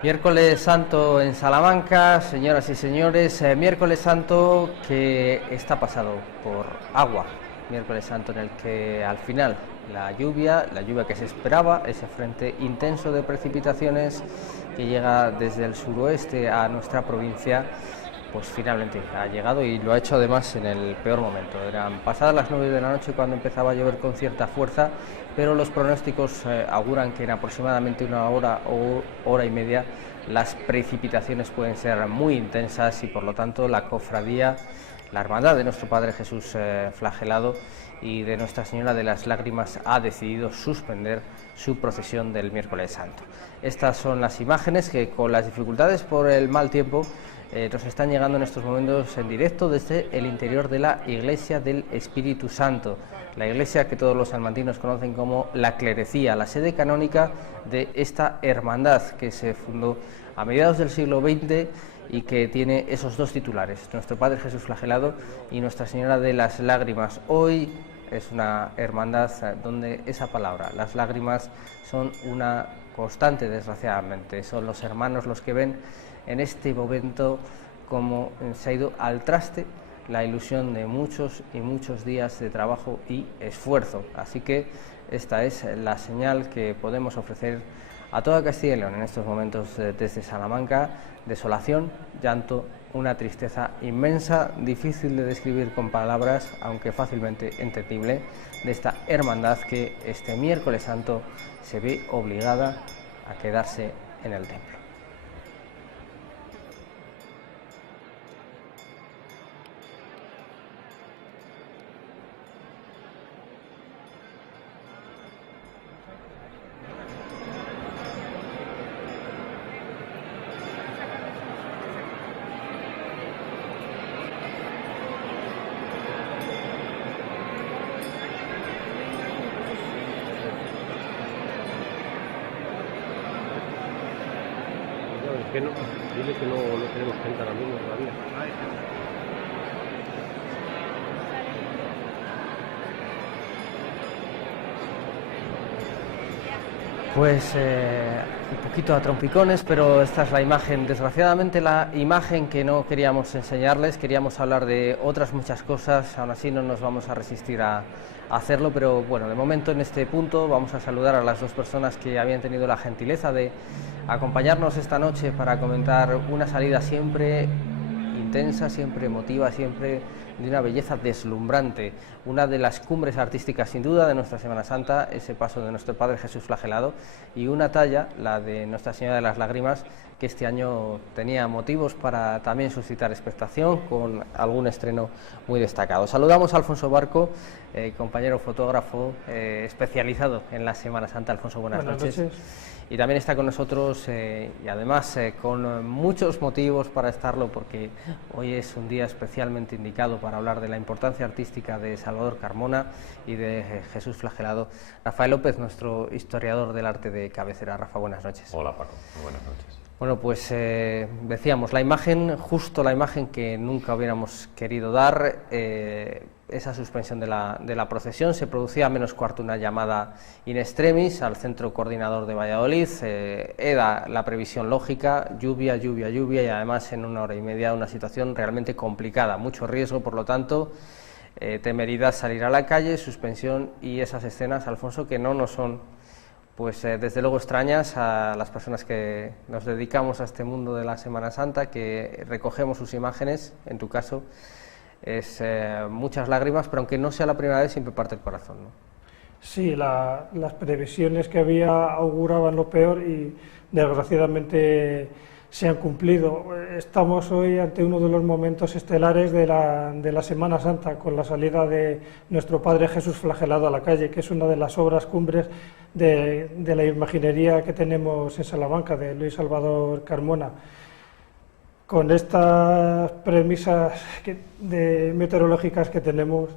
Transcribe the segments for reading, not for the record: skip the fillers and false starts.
Miércoles Santo en Salamanca, señoras y señores, miércoles Santo que está pasado por agua, miércoles Santo en el que al final la lluvia que se esperaba, ese frente intenso de precipitaciones que llega desde el suroeste a nuestra provincia, pues finalmente ha llegado y lo ha hecho además en el peor momento. Eran pasadas las 9 de la noche cuando empezaba a llover con cierta fuerza, pero los pronósticos auguran que en aproximadamente una hora o hora y media las precipitaciones pueden ser muy intensas y por lo tanto la cofradía, la hermandad de nuestro Padre Jesús Flagelado y de Nuestra Señora de las Lágrimas ha decidido suspender su procesión del miércoles santo. Estas son las imágenes que, con las dificultades por el mal tiempo, nos están llegando en estos momentos en directo desde el interior de la Iglesia del Espíritu Santo, la iglesia que todos los salmantinos conocen como la Clerecía, la sede canónica de esta hermandad que se fundó a mediados del siglo XX y que tiene esos dos titulares, nuestro Padre Jesús Flagelado y Nuestra Señora de las Lágrimas. Hoy es una hermandad donde esa palabra, las lágrimas, son una constante, desgraciadamente. Son los hermanos los que ven en este momento como se ha ido al traste la ilusión de muchos y muchos días de trabajo y esfuerzo. Así que esta es la señal que podemos ofrecer a toda Castilla y León en estos momentos desde Salamanca: desolación, llanto, una tristeza inmensa, difícil de describir con palabras, aunque fácilmente entendible, de esta hermandad que este miércoles santo se ve obligada a quedarse en el templo. Que no, dile que no tenemos gente ahora mismo todavía. Pues un poquito a trompicones, pero esta es la imagen, desgraciadamente la imagen que no queríamos enseñarles. Queríamos hablar de otras muchas cosas, aún así no nos vamos a resistir a hacerlo, pero bueno, de momento en este punto vamos a saludar a las dos personas que habían tenido la gentileza de acompañarnos esta noche para comentar una salida siempre intensa, siempre emotiva, siempre de una belleza deslumbrante, una de las cumbres artísticas sin duda de nuestra Semana Santa, ese paso de nuestro Padre Jesús Flagelado, y una talla, la de Nuestra Señora de las Lágrimas, que este año tenía motivos para también suscitar expectación con algún estreno muy destacado. Saludamos a Alfonso Barco, compañero fotógrafo especializado en la Semana Santa. Alfonso, buenas noches. Y también está con nosotros, y además con muchos motivos para estarlo, porque hoy es un día especialmente indicado para hablar de la importancia artística de Salvador Carmona y de Jesús Flagelado, Rafael López, nuestro historiador del arte de cabecera. Rafa, buenas noches. Hola Paco, muy buenas noches. Bueno, pues decíamos, la imagen, justo la imagen que nunca hubiéramos querido dar, esa suspensión de la procesión. Se producía a menos cuarto una llamada in extremis al centro coordinador de Valladolid. Era la previsión lógica: lluvia, lluvia, lluvia, y además en una hora y media una situación realmente complicada, mucho riesgo, por lo tanto, temeridad salir a la calle, suspensión y esas escenas, Alfonso, que no nos son, pues desde luego extrañas a las personas que nos dedicamos a este mundo de la Semana Santa, que recogemos sus imágenes. En tu caso es muchas lágrimas, pero aunque no sea la primera vez, siempre parte el corazón, ¿no? Sí, las previsiones que había auguraban lo peor y desgraciadamente se han cumplido. Estamos hoy ante uno de los momentos estelares de la Semana Santa, con la salida de nuestro Padre Jesús Flagelado a la calle, que es una de las obras cumbres de la imaginería que tenemos en Salamanca, de Luis Salvador Carmona. Con estas premisas meteorológicas que tenemos,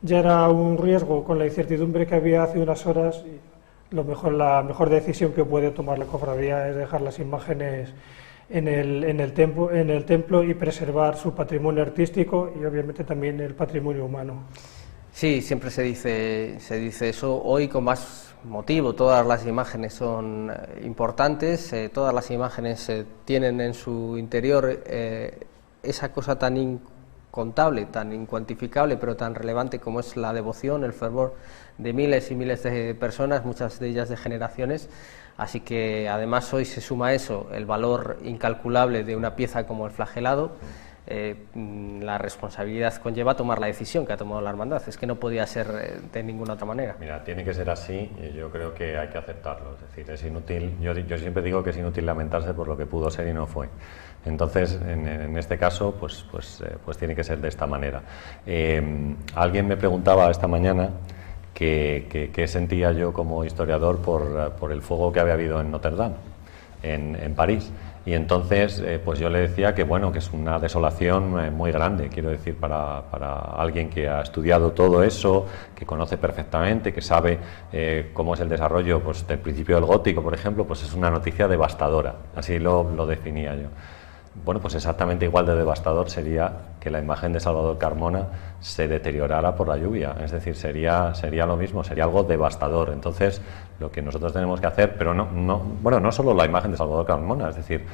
ya era un riesgo con la incertidumbre que había hace unas horas, y la mejor decisión que puede tomar la cofradía es dejar las imágenes en el templo y preservar su patrimonio artístico y obviamente también el patrimonio humano. Sí, siempre se dice eso. Hoy con más motivo, todas las imágenes son importantes, todas las imágenes tienen en su interior esa cosa tan incontable, tan incuantificable, pero tan relevante como es la devoción, el fervor de miles y miles de personas, muchas de ellas de generaciones. Así que además hoy se suma a eso el valor incalculable de una pieza como el flagelado. La responsabilidad conlleva tomar la decisión que ha tomado la hermandad, es que no podía ser de ninguna otra manera. Mira, tiene que ser así y yo creo que hay que aceptarlo, es decir, es inútil, yo siempre digo que es inútil lamentarse por lo que pudo ser y no fue. Entonces, en este caso, pues tiene que ser de esta manera. Alguien me preguntaba esta mañana qué sentía yo como historiador por el fuego que había habido en Notre Dame, en París. Y entonces, pues yo le decía que bueno, que es una desolación muy grande, quiero decir, para alguien que ha estudiado todo eso, que conoce perfectamente, que sabe cómo es el desarrollo pues, del principio del gótico, por ejemplo, pues es una noticia devastadora, así lo definía yo. Bueno, pues exactamente igual de devastador sería que la imagen de Salvador Carmona se deteriorara por la lluvia, es decir, sería lo mismo, sería algo devastador. Entonces, lo que nosotros tenemos que hacer, pero no solo la imagen de Salvador Carmona, es decir,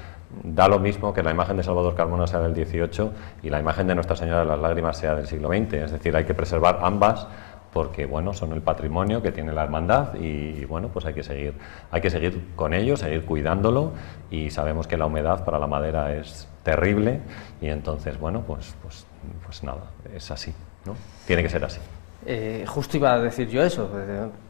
da lo mismo que la imagen de Salvador Carmona sea del XVIII y la imagen de Nuestra Señora de las Lágrimas sea del siglo XX, es decir, hay que preservar ambas porque bueno, son el patrimonio que tiene la hermandad y bueno, pues hay que seguir con ello, seguir cuidándolo, y sabemos que la humedad para la madera es terrible y entonces bueno, pues nada, es así, ¿no? Tiene que ser así. Justo iba a decir yo eso,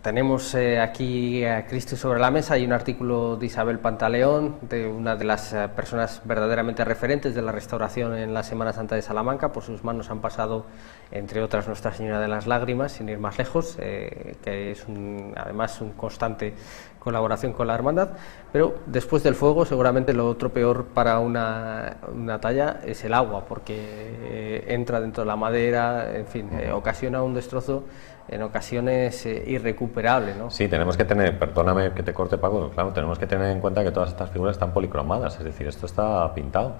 tenemos aquí a Cristo sobre la mesa y un artículo de Isabel Pantaleón, de una de las personas verdaderamente referentes de la restauración en la Semana Santa de Salamanca. Por sus manos han pasado, entre otras, Nuestra Señora de las Lágrimas, sin ir más lejos, que es además un constante colaboración con la hermandad, pero después del fuego seguramente lo otro peor para una talla es el agua, porque entra dentro de la madera, en fin, ocasiona un destrozo en ocasiones irrecuperable, ¿no? Sí, tenemos que tener, perdóname que te corte, Paco, claro, tenemos que tener en cuenta que todas estas figuras están policromadas, es decir, esto está pintado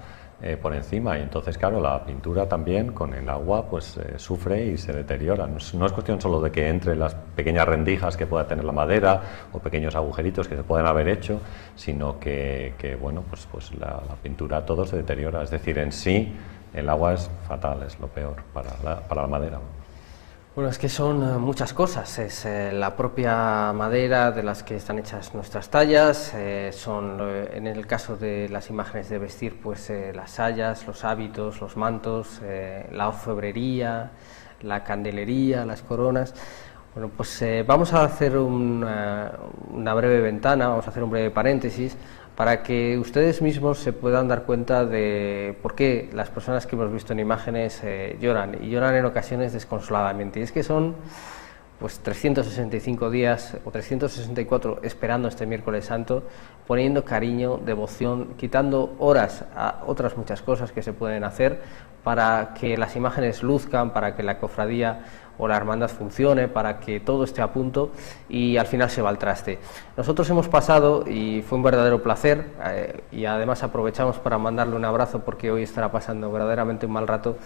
por encima, y entonces claro, la pintura también con el agua pues sufre y se deteriora. No es cuestión solo de que entre las pequeñas rendijas que pueda tener la madera o pequeños agujeritos que se pueden haber hecho, sino que bueno, pues la pintura todo se deteriora, es decir, en sí el agua es fatal, es lo peor para la madera. Bueno, es que son muchas cosas, es la propia madera de las que están hechas nuestras tallas, son en el caso de las imágenes de vestir, pues las sayas, los hábitos, los mantos, la orfebrería, la candelería, las coronas. Bueno, pues vamos a hacer una breve ventana, vamos a hacer un breve paréntesis, para que ustedes mismos se puedan dar cuenta de por qué las personas que hemos visto en imágenes lloran, y lloran en ocasiones desconsoladamente. Y es que son pues 365 días o 364 esperando este miércoles santo, poniendo cariño, devoción, quitando horas a otras muchas cosas que se pueden hacer para que las imágenes luzcan, para que la cofradía o la hermandad funcione, para que todo esté a punto, y al final se va al traste. Nosotros hemos pasado, y fue un verdadero placer, y además aprovechamos para mandarle un abrazo porque hoy estará pasando verdaderamente un mal rato.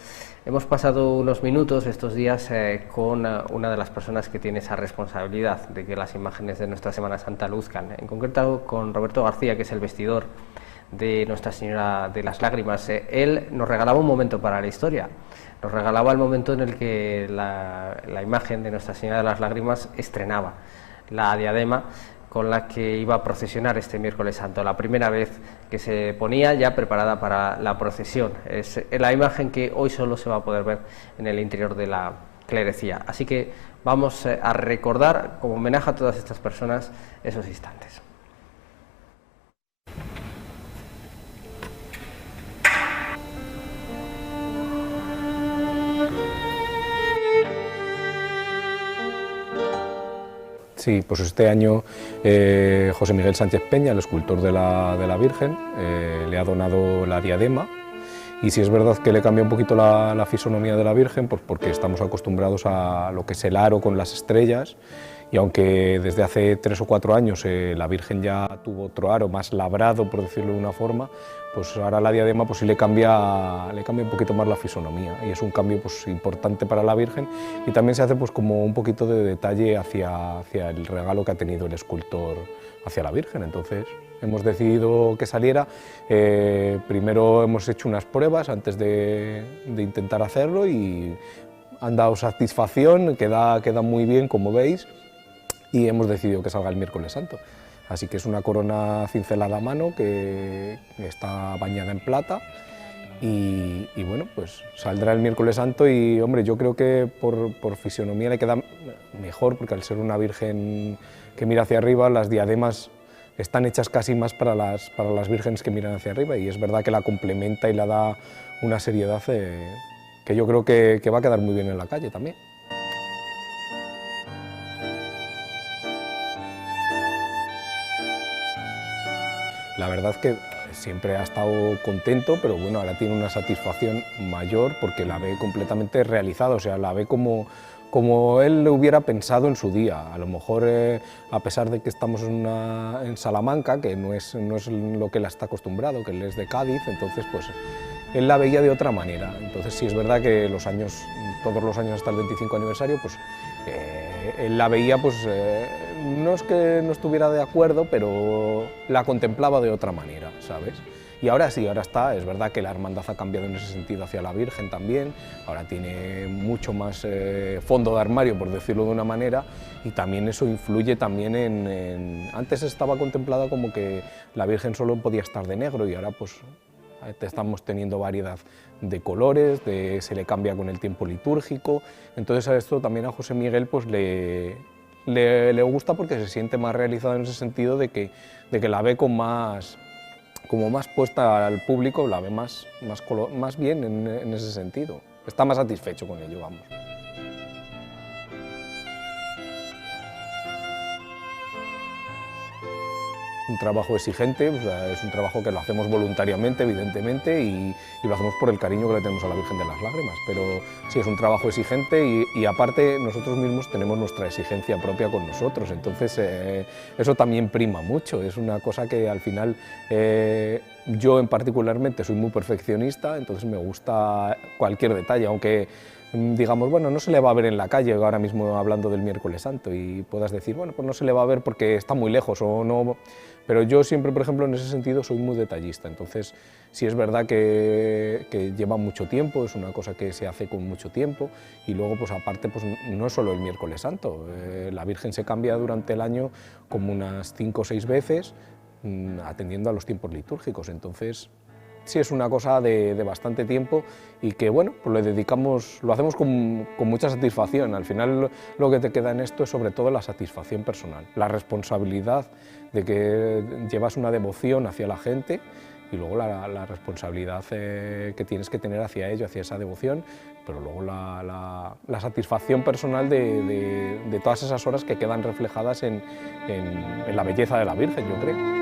Hemos pasado unos minutos estos días con una de las personas que tiene esa responsabilidad de que las imágenes de nuestra Semana Santa luzcan, en concreto con Roberto García, que es el vestidor de Nuestra Señora de las Lágrimas. Él nos regalaba un momento para la historia. Nos regalaba el momento en el que la imagen de Nuestra Señora de las Lágrimas estrenaba la diadema con la que iba a procesionar este miércoles santo, la primera vez que se ponía ya preparada para la procesión. Es la imagen que hoy solo se va a poder ver en el interior de la clerecía. Así que vamos a recordar, como homenaje a todas estas personas, esos instantes. Sí, pues este año José Miguel Sánchez Peña, el escultor de la Virgen, le ha donado la diadema, y sí es verdad que le cambia un poquito la fisonomía de la Virgen, pues porque estamos acostumbrados a lo que es el aro con las estrellas, y aunque desde hace 3 o 4 años la Virgen ya tuvo otro aro más labrado, por decirlo de una forma, pues ahora la diadema pues sí le cambia un poquito más la fisonomía, y es un cambio pues importante para la Virgen, y también se hace pues como un poquito de detalle hacia el regalo que ha tenido el escultor hacia la Virgen. Entonces hemos decidido que saliera. Primero hemos hecho unas pruebas antes de intentar hacerlo y han dado satisfacción, queda muy bien, como veis, y hemos decidido que salga el miércoles santo. Así que es una corona cincelada a mano que está bañada en plata, y bueno, pues saldrá el miércoles santo, y hombre, yo creo que por fisionomía le queda mejor, porque al ser una Virgen que mira hacia arriba, las diademas están hechas casi más para las vírgenes que miran hacia arriba, y es verdad que la complementa y le da una seriedad que yo creo que va a quedar muy bien en la calle también. La verdad que siempre ha estado contento, pero bueno, ahora tiene una satisfacción mayor porque la ve completamente realizada, o sea, la ve como él lo hubiera pensado en su día. A lo mejor, a pesar de que estamos en Salamanca, que no es lo que él está acostumbrado, que él es de Cádiz, entonces pues él la veía de otra manera. Entonces sí es verdad que todos los años hasta el 25 aniversario, pues él la veía, pues no es que no estuviera de acuerdo, pero la contemplaba de otra manera, ¿sabes? Y ahora sí, ahora está, es verdad que la hermandad ha cambiado en ese sentido hacia la Virgen también, ahora tiene mucho más fondo de armario, por decirlo de una manera, y también eso influye también Antes estaba contemplada como que la Virgen solo podía estar de negro, y ahora pues estamos teniendo variedad de colores, se le cambia con el tiempo litúrgico. Entonces a esto también a José Miguel pues le gusta, porque se siente más realizado en ese sentido de que la ve como más puesta al público, la ve más bien en ese sentido. Está más satisfecho con ello, vamos. Un trabajo exigente, o sea, es un trabajo que lo hacemos voluntariamente, evidentemente, y lo hacemos por el cariño que le tenemos a la Virgen de las Lágrimas, pero sí, es un trabajo exigente, y aparte nosotros mismos tenemos nuestra exigencia propia con nosotros, entonces eso también prima mucho. Es una cosa que al final yo particularmente soy muy perfeccionista, entonces me gusta cualquier detalle, aunque digamos, bueno, no se le va a ver en la calle ahora mismo hablando del miércoles santo, y puedas decir, bueno, pues no se le va a ver porque está muy lejos o no, pero yo siempre, por ejemplo, en ese sentido soy muy detallista. Entonces sí es verdad que lleva mucho tiempo, es una cosa que se hace con mucho tiempo, y luego pues aparte pues no es solo el miércoles santo, la Virgen se cambia durante el año como unas 5 o 6 veces, atendiendo a los tiempos litúrgicos. Entonces sí es una cosa de bastante tiempo, y que bueno, pues lo hacemos con mucha satisfacción. Al final lo que te queda en esto es sobre todo la satisfacción personal, la responsabilidad de que llevas una devoción hacia la gente, y luego la responsabilidad que tienes que tener hacia ello, hacia esa devoción, pero luego la satisfacción personal de todas esas horas que quedan reflejadas en la belleza de la Virgen, yo creo.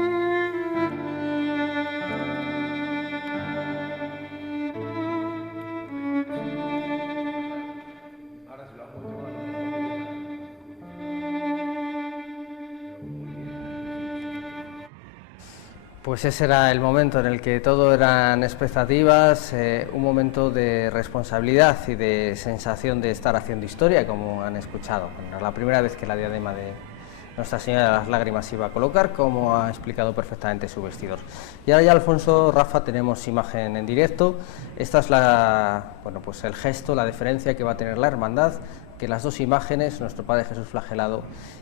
Pues ese era el momento en el que todo eran expectativas, un momento de responsabilidad y de sensación de estar haciendo historia, como han escuchado. Bueno, la primera vez que la diadema de Nuestra Señora de las Lágrimas iba a colocar, como ha explicado perfectamente su vestidor. Y ahora ya, Alfonso, Rafa, tenemos imagen en directo. Esta es pues el gesto, la deferencia que va a tener la hermandad, que las dos imágenes, nuestro Padre Jesús flagelado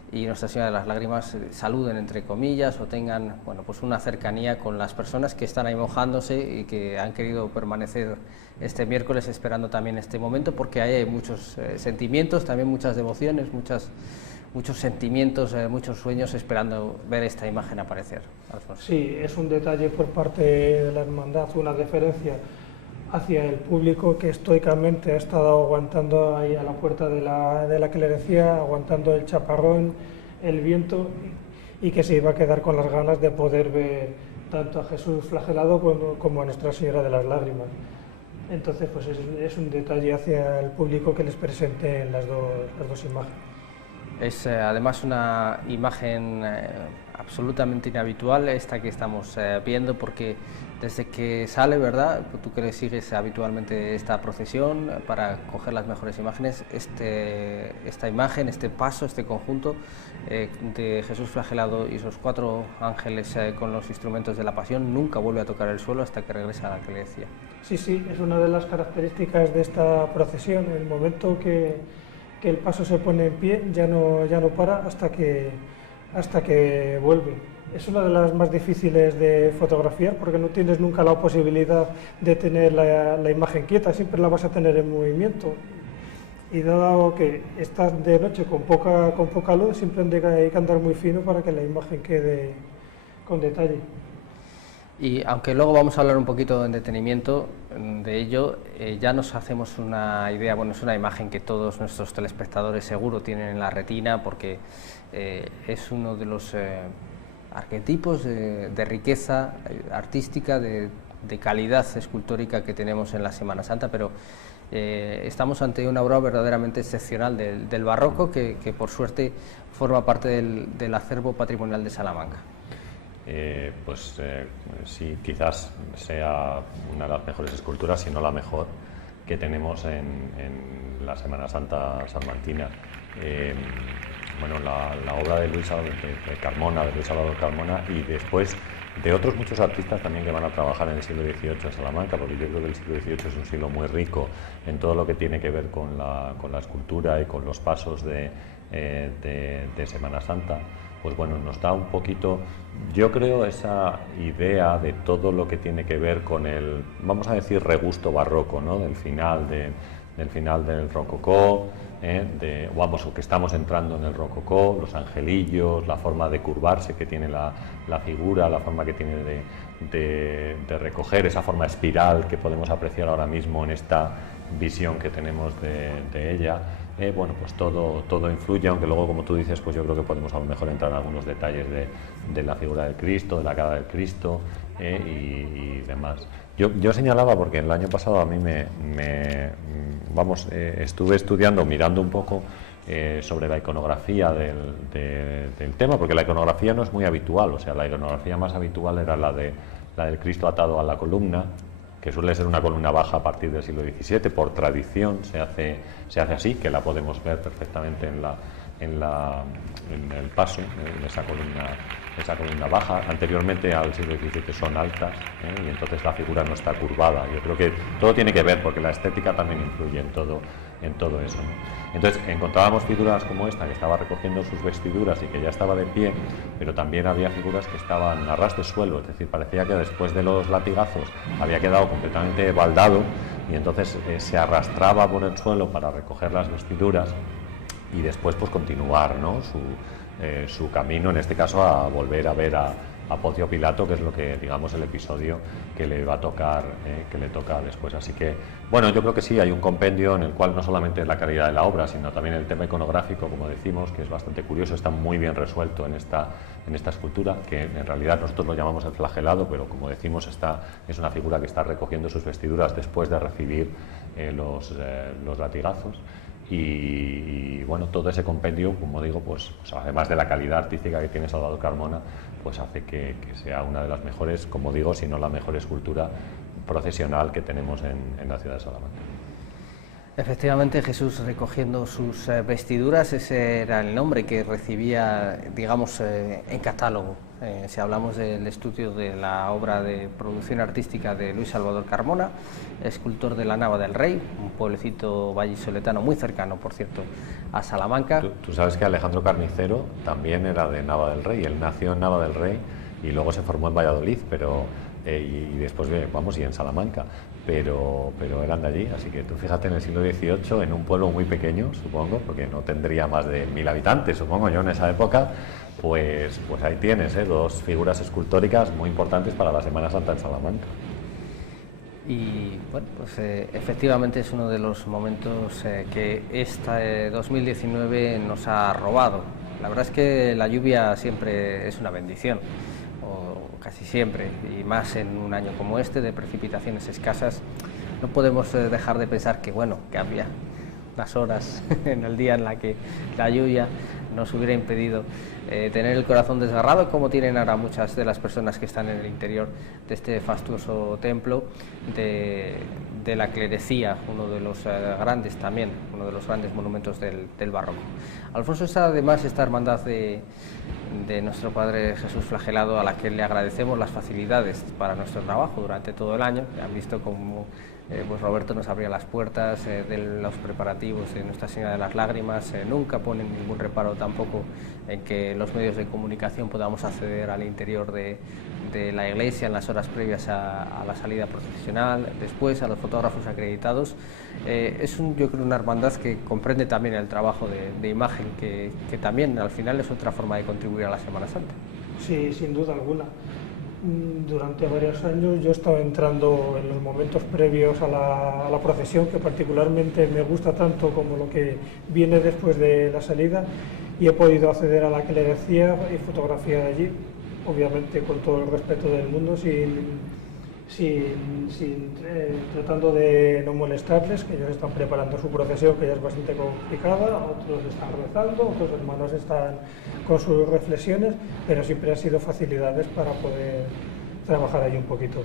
y Nuestra Señora de las Lágrimas, saluden entre comillas o tengan pues una cercanía con las personas que están ahí mojándose y que han querido permanecer este miércoles esperando también este momento, porque ahí hay muchos sentimientos, también muchas devociones, muchos sentimientos, muchos sueños esperando ver esta imagen aparecer. Alfonso. Sí, es un detalle por parte de la hermandad, una deferencia hacia el público que estoicamente ha estado aguantando ahí a la puerta de la clerecía, aguantando el chaparrón, el viento, y que se iba a quedar con las ganas de poder ver tanto a Jesús flagelado como a Nuestra Señora de las Lágrimas. Entonces pues es un detalle hacia el público que les presenten las dos imágenes. Es además una imagen absolutamente inhabitual esta que estamos viendo, porque desde que sale, ¿verdad?, tú que le sigues habitualmente esta procesión para coger las mejores imágenes, esta imagen, este paso, este conjunto de Jesús flagelado y sus 4 ángeles con los instrumentos de la pasión nunca vuelve a tocar el suelo hasta que regresa a la que le decía. Sí, sí, es una de las características de esta procesión. En el momento que el paso se pone en pie ya no para hasta que vuelve. Es una de las más difíciles de fotografiar porque no tienes nunca la posibilidad de tener la imagen quieta, siempre la vas a tener en movimiento. Y dado que estás de noche con poca luz, siempre hay que andar muy fino para que la imagen quede con detalle. Y aunque luego vamos a hablar un poquito en detenimiento de ello, ya nos hacemos una idea, bueno, es una imagen que todos nuestros telespectadores seguro tienen en la retina, porque es uno de los arquetipos de riqueza artística, de calidad escultórica que tenemos en la Semana Santa, pero estamos ante una obra verdaderamente excepcional del barroco que por suerte forma parte del acervo patrimonial de Salamanca. Sí, quizás sea una de las mejores esculturas, si no la mejor, que tenemos en la Semana Santa salmantina. Bueno, la obra de Luis Salvador Carmona, y después de otros muchos artistas también que van a trabajar en el siglo XVIII en Salamanca, porque yo creo que el siglo XVIII es un siglo muy rico en todo lo que tiene que ver con la escultura y con los pasos de Semana Santa. Pues bueno, nos da un poquito, yo creo, esa idea de todo lo que tiene que ver con el, vamos a decir, regusto barroco, ¿no?, del final del rococó, o que estamos entrando en el rococó, los angelillos, la forma de curvarse que tiene la figura, la forma que tiene de recoger, esa forma espiral que podemos apreciar ahora mismo en esta visión que tenemos de ella. Bueno, pues todo influye, aunque luego, como tú dices, pues yo creo que podemos a lo mejor entrar en algunos detalles de la figura del Cristo, de la cara del Cristo y demás. Yo señalaba, porque el año pasado a mí estuve estudiando, mirando un poco sobre la iconografía del tema, porque la iconografía no es muy habitual, o sea, la iconografía más habitual era la del Cristo atado a la columna, que suele ser una columna baja a partir del siglo XVII, por tradición se hace así, que la podemos ver perfectamente en el paso de esa columna baja. Anteriormente al siglo XVII son altas, y entonces la figura no está curvada. Yo creo que todo tiene que ver, porque la estética también influye en todo eso, ¿no? Entonces encontrábamos figuras como esta, que estaba recogiendo sus vestiduras y que ya estaba de pie, pero también había figuras que estaban a ras de suelo, es decir, parecía que después de los latigazos había quedado completamente baldado y entonces se arrastraba por el suelo para recoger las vestiduras y después pues continuar, ¿no?, su camino, en este caso a volver a ver a Poncio Pilato, que es lo que, digamos, el episodio que le va a tocar, que le toca después. Así que, bueno, yo creo que sí, hay un compendio en el cual no solamente la calidad de la obra, sino también el tema iconográfico, como decimos, que es bastante curioso, está muy bien resuelto en esta escultura, que en realidad nosotros lo llamamos el flagelado, pero como decimos, es una figura que está recogiendo sus vestiduras después de recibir los latigazos. Y bueno, todo ese compendio, como digo, pues además de la calidad artística que tiene Salvador Carmona, pues hace que sea una de las mejores, como digo, si no la mejor escultura procesional que tenemos en la ciudad de Salamanca. Efectivamente, Jesús recogiendo sus vestiduras, ese era el nombre que recibía, digamos, en catálogo. Si hablamos del estudio de la obra de producción artística de Luis Salvador Carmona, escultor de la Nava del Rey, un pueblecito vallisoletano muy cercano, por cierto, a Salamanca. Tú sabes que Alejandro Carnicero también era de Nava del Rey, él nació en Nava del Rey y luego se formó en Valladolid, y después, vamos, y en Salamanca, pero eran de allí, así que tú fíjate, en el siglo XVIII, en un pueblo muy pequeño, supongo, porque no tendría más de 1000 habitantes, supongo yo, en esa época, pues ahí tienes, dos figuras escultóricas muy importantes para la Semana Santa en Salamanca. Y bueno, pues efectivamente es uno de los momentos que este 2019 nos ha robado. La verdad es que la lluvia siempre es una bendición, o casi siempre, y más en un año como este, de precipitaciones escasas. No podemos dejar de pensar que, bueno, que había unas horas en el día en la que la lluvia nos hubiera impedido tener el corazón desgarrado, como tienen ahora muchas de las personas que están en el interior de este fastuoso templo de la clerecía, uno de los grandes también, uno de los grandes monumentos del barroco. Alfonso, está además esta hermandad de nuestro Padre Jesús Flagelado, a la que le agradecemos las facilidades para nuestro trabajo durante todo el año. Han visto cómo pues Roberto nos abría las puertas de los preparativos de Nuestra Señora de las Lágrimas. Nunca ponen ningún reparo tampoco en que los medios de comunicación podamos acceder al interior de la iglesia en las horas previas a la salida procesional, después a los fotógrafos acreditados. Yo creo, una hermandad que comprende también el trabajo de imagen, que también al final es otra forma de contribuir a la Semana Santa. Sí, sin duda alguna. Durante varios años yo he estado entrando en los momentos previos a la procesión, que particularmente me gusta tanto como lo que viene después de la salida, y he podido acceder a la clerecía y fotografiar allí, obviamente con todo el respeto del mundo, tratando de no molestarles, que ellos están preparando su procesión, que ya es bastante complicada, otros están rezando, otros hermanos están con sus reflexiones, pero siempre han sido facilidades para poder trabajar allí un poquito.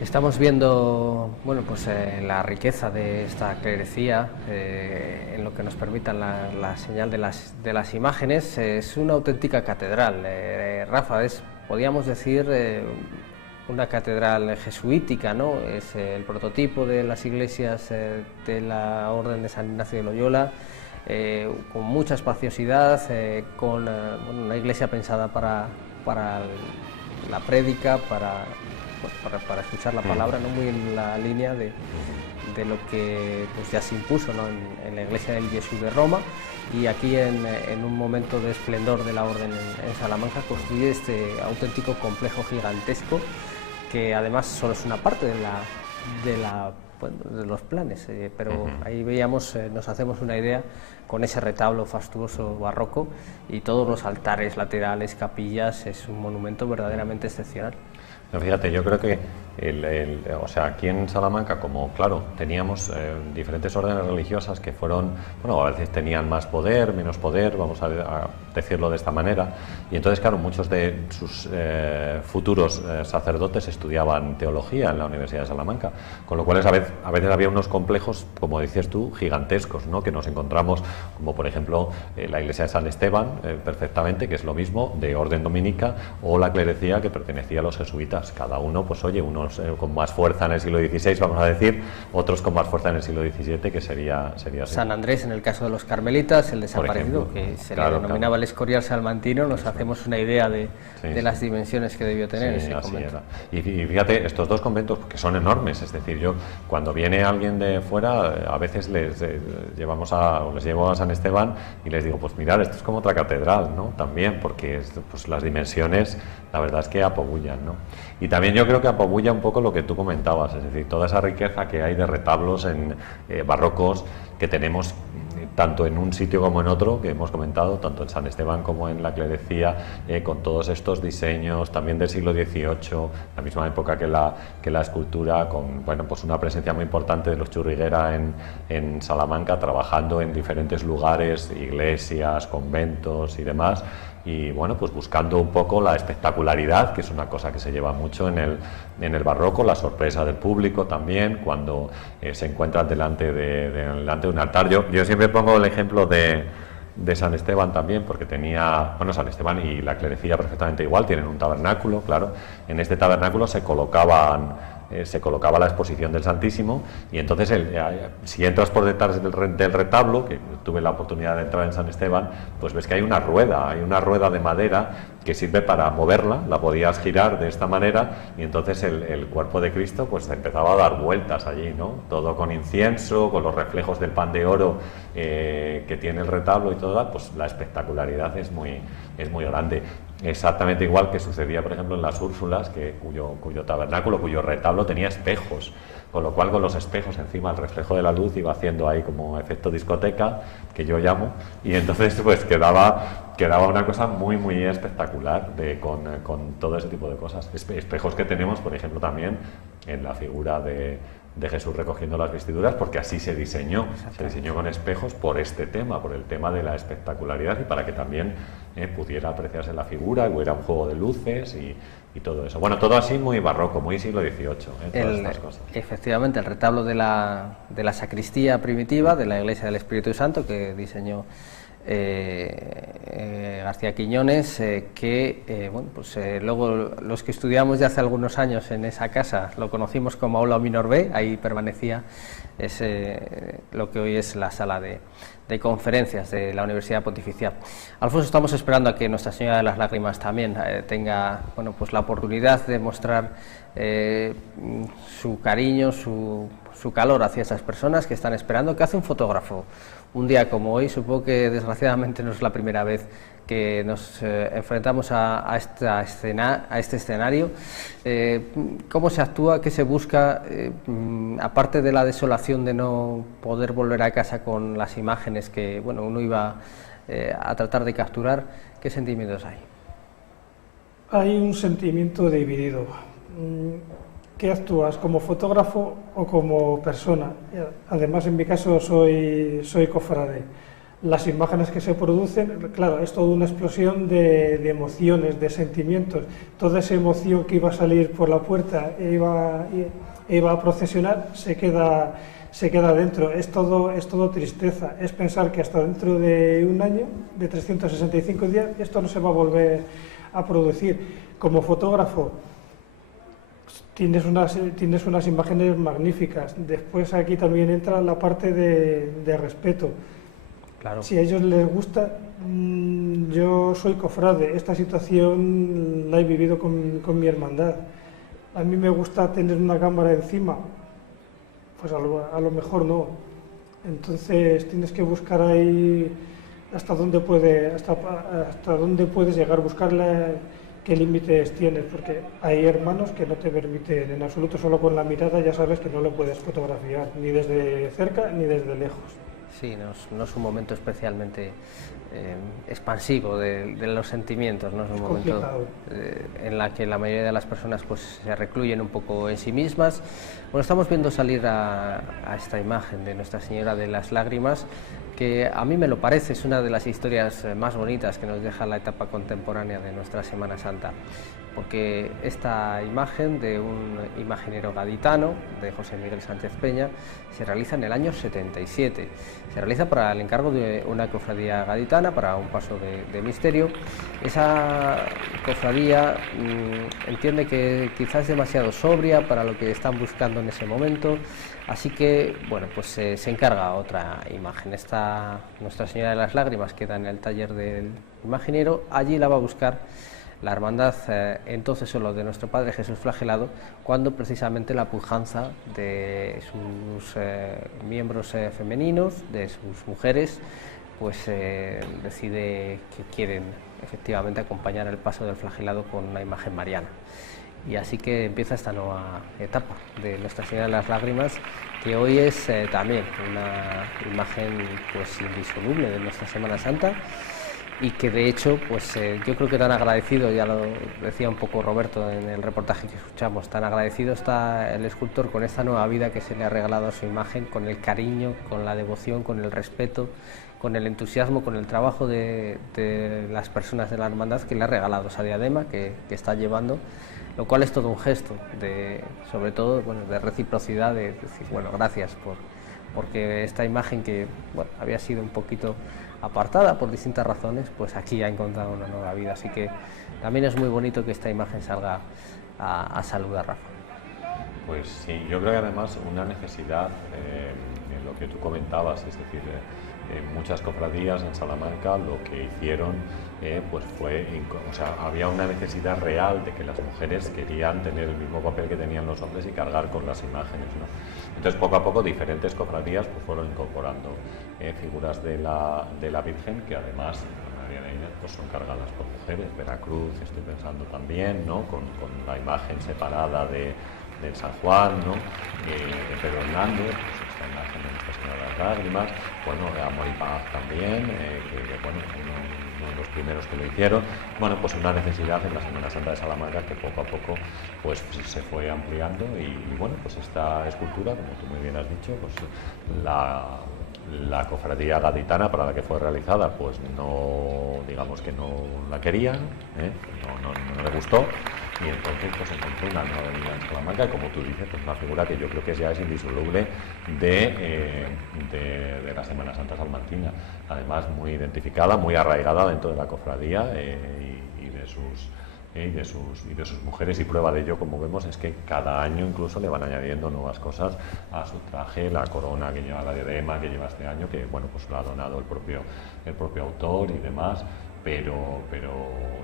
Estamos viendo, bueno, pues la riqueza de esta clerecía en lo que nos permita la señal de las imágenes. Es una auténtica catedral, Rafa, podríamos decir una catedral jesuítica, ¿no? Es el prototipo de las iglesias de la Orden de San Ignacio de Loyola, con mucha espaciosidad, con una iglesia pensada para la prédica, para escuchar la palabra, ¿no? Muy en la línea de lo que pues ya se impuso, ¿no? en la iglesia del Jesús de Roma, y aquí en un momento de esplendor de la orden en Salamanca construye este auténtico complejo gigantesco, que además solo es una parte de los planes, pero ahí veíamos, nos hacemos una idea con ese retablo fastuoso barroco y todos los altares laterales, capillas. Es un monumento verdaderamente excepcional. No, fíjate, yo creo que o sea, aquí en Salamanca, como claro, teníamos diferentes órdenes religiosas que fueron, bueno, a veces tenían más poder, menos poder, vamos a decirlo de esta manera, y entonces, claro, muchos de sus futuros sacerdotes estudiaban teología en la Universidad de Salamanca, con lo cual a veces había unos complejos, como dices tú, gigantescos, ¿no? Que nos encontramos, como por ejemplo la iglesia de San Esteban, perfectamente, que es lo mismo, de orden dominica, o la clerecía que pertenecía a los jesuitas, cada uno, pues oye, unos con más fuerza en el siglo XVI, vamos a decir, otros con más fuerza en el siglo XVII, que sería así. San Andrés, en el caso de los carmelitas, el desaparecido, que se le denominaba el Escorial Salmantino. Nos hacemos una idea de las dimensiones que debió tener ese convento. Y fíjate, estos dos conventos, que son enormes, es decir, yo cuando viene alguien de fuera, a veces les llevo a San Esteban y les digo, pues mirad, esto es como otra catedral, ¿no? También, porque pues las dimensiones, la verdad es que apabullan, ¿no? Y también yo creo que apabulla un poco lo que tú comentabas, es decir, toda esa riqueza que hay de retablos barrocos que tenemos tanto en un sitio como en otro, que hemos comentado, tanto en San Esteban como en la clerecía, con todos estos diseños también del siglo XVIII, la misma época que la escultura, con pues una presencia muy importante de los Churriguera en Salamanca, trabajando en diferentes lugares, iglesias, conventos y demás, y bueno, pues buscando un poco la espectacularidad, que es una cosa que se lleva mucho en el barroco, la sorpresa del público también cuando se encuentran delante de un altar. Yo siempre pongo el ejemplo de San Esteban también, porque tenía, San Esteban y la clerecía perfectamente igual, tienen un tabernáculo, claro. En este tabernáculo se colocaba la exposición del Santísimo, y entonces si entras por detrás del retablo, que tuve la oportunidad de entrar en San Esteban, pues ves que hay una rueda de madera que sirve para moverla, la podías girar de esta manera, y entonces el cuerpo de Cristo pues empezaba a dar vueltas allí, ¿no? Todo con incienso, con los reflejos del pan de oro que tiene el retablo y todo, pues la espectacularidad es muy grande. exactamente igual que sucedía, por ejemplo, en las Úrsulas, cuyo tabernáculo, cuyo retablo tenía espejos, con lo cual con los espejos encima el reflejo de la luz iba haciendo ahí como efecto discoteca, que yo llamo, y entonces pues quedaba una cosa muy espectacular con todo ese tipo de cosas. Espejos que tenemos, por ejemplo, también en la figura de Jesús recogiendo las vestiduras, porque así se diseñó con espejos por este tema, por el tema de la espectacularidad y para que también pudiera apreciarse la figura, hubiera un juego de luces y todo eso. Bueno, todo así muy barroco, muy siglo XVIII, todas estas cosas. Efectivamente, el retablo de la sacristía primitiva de la Iglesia del Espíritu Santo que diseñó García Quiñones, bueno, pues luego los que estudiamos ya hace algunos años en esa casa lo conocimos como Aula Minor B, ahí permanecía lo que hoy es la sala de conferencias de la Universidad Pontificia. Alfonso, estamos esperando a que Nuestra Señora de las Lágrimas también tenga, bueno, pues la oportunidad de mostrar su cariño, su calor hacia esas personas que están esperando. ¿Qué hace un fotógrafo un día como hoy? Supongo que desgraciadamente no es la primera vez que nos enfrentamos a este escenario. ¿Cómo se actúa? ¿Qué se busca? Aparte de la desolación de no poder volver a casa con las imágenes que, bueno, uno iba a tratar de capturar, ¿qué sentimientos hay? Hay un sentimiento dividido. ¿Qué actúas? ¿Como fotógrafo o como persona? Además, en mi caso, soy cofrade. Las imágenes que se producen, claro, es toda una explosión de emociones, de sentimientos. Toda esa emoción que iba a salir por la puerta e iba a procesionar se queda dentro. Es todo tristeza. Es pensar que hasta dentro de un año, de 365 días, esto no se va a volver a producir. Como fotógrafo, tienes unas imágenes magníficas. Después aquí también entra la parte de respeto. Claro. Si a ellos les gusta, yo soy cofrade, esta situación la he vivido con mi hermandad. A mí me gusta tener una cámara encima, pues a lo mejor no. Entonces tienes que buscar ahí hasta dónde puedes llegar, buscarle qué límites tienes, porque hay hermanos que no te permiten en absoluto, solo con la mirada ya sabes que no lo puedes fotografiar, ni desde cerca ni desde lejos. Sí, no es un momento especialmente expansivo de los sentimientos, no es un momento en la que la mayoría de las personas pues se recluyen un poco en sí mismas. Bueno, estamos viendo salir a esta imagen de Nuestra Señora de las Lágrimas, que a mí me lo parece, es una de las historias más bonitas que nos deja la etapa contemporánea de nuestra Semana Santa, porque esta imagen de un imaginero gaditano, de José Miguel Sánchez Peña, se realiza en el año 77. Se realiza para el encargo de una cofradía gaditana, para un paso de misterio. Esa cofradía entiende que quizás es demasiado sobria para lo que están buscando en ese momento, así que, bueno, pues se encarga otra imagen. Esta Nuestra Señora de las Lágrimas queda en el taller del imaginero, allí la va a buscar la hermandad, entonces solo de nuestro Padre Jesús Flagelado, cuando precisamente la pujanza de sus miembros femeninos, de sus mujeres, pues decide que quieren efectivamente acompañar el paso del flagelado con una imagen mariana. Y así que empieza esta nueva etapa de Nuestra Señora de las Lágrimas, que hoy es también una imagen pues indisoluble de nuestra Semana Santa, y que de hecho pues yo creo que tan agradecido, ya lo decía un poco Roberto en el reportaje que escuchamos, tan agradecido está el escultor con esta nueva vida que se le ha regalado a su imagen, con el cariño, con la devoción, con el respeto, con el entusiasmo, con el trabajo de las personas de la hermandad que le ha regalado esa diadema que está llevando, lo cual es todo un gesto sobre todo, bueno, de reciprocidad, de decir, bueno, gracias porque esta imagen que, bueno, había sido un poquito apartada por distintas razones, pues aquí ha encontrado una nueva vida, así que también es muy bonito que esta imagen salga a saludar, Rafa. Pues sí, yo creo que además una necesidad, en lo que tú comentabas, es decir, muchas cofradías en Salamanca lo que hicieron pues fue, o sea, había una necesidad real de que las mujeres querían tener el mismo papel que tenían los hombres y cargar con las imágenes, ¿no? Entonces poco a poco diferentes cofradías pues fueron incorporando figuras de la Virgen, que además mayoría de ellas pues son cargadas por mujeres. Veracruz, estoy pensando también, ¿no? Con la imagen separada del San Juan, ¿no? De Pedro Hernández, pues esta imagen de Nuestra Señora de las Lágrimas, bueno, de Amor y Paz también, que bueno, uno de los primeros que lo hicieron. Bueno, pues una necesidad en la Semana Santa de Salamanca que poco a poco pues se fue ampliando y bueno, pues esta escultura, como tú muy bien has dicho, pues la cofradía gaditana para la que fue realizada, pues no, digamos que no la quería, no le gustó, y entonces pues encontró una nueva avenida en Salamanca, y como tú dices, pues una figura que yo creo que ya es indisoluble de la Semana Santa salmantina, además muy identificada, muy arraigada dentro de la cofradía y de sus mujeres, y prueba de ello, como vemos, es que cada año incluso le van añadiendo nuevas cosas a su traje, la corona que lleva, la diadema que lleva este año, que bueno, pues lo ha donado el propio autor y demás, pero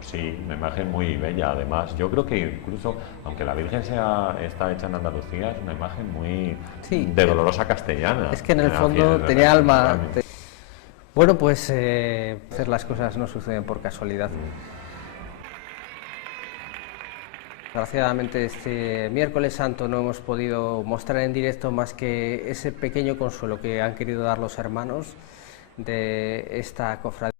sí, una imagen muy bella. Además, yo creo que incluso, aunque la Virgen está hecha en Andalucía, es una imagen muy de Dolorosa castellana. Es que en el fondo tenía alma. Bueno, pues hacer las cosas no suceden por casualidad. Desgraciadamente este miércoles santo no hemos podido mostrar en directo más que ese pequeño consuelo que han querido dar los hermanos de esta cofradía.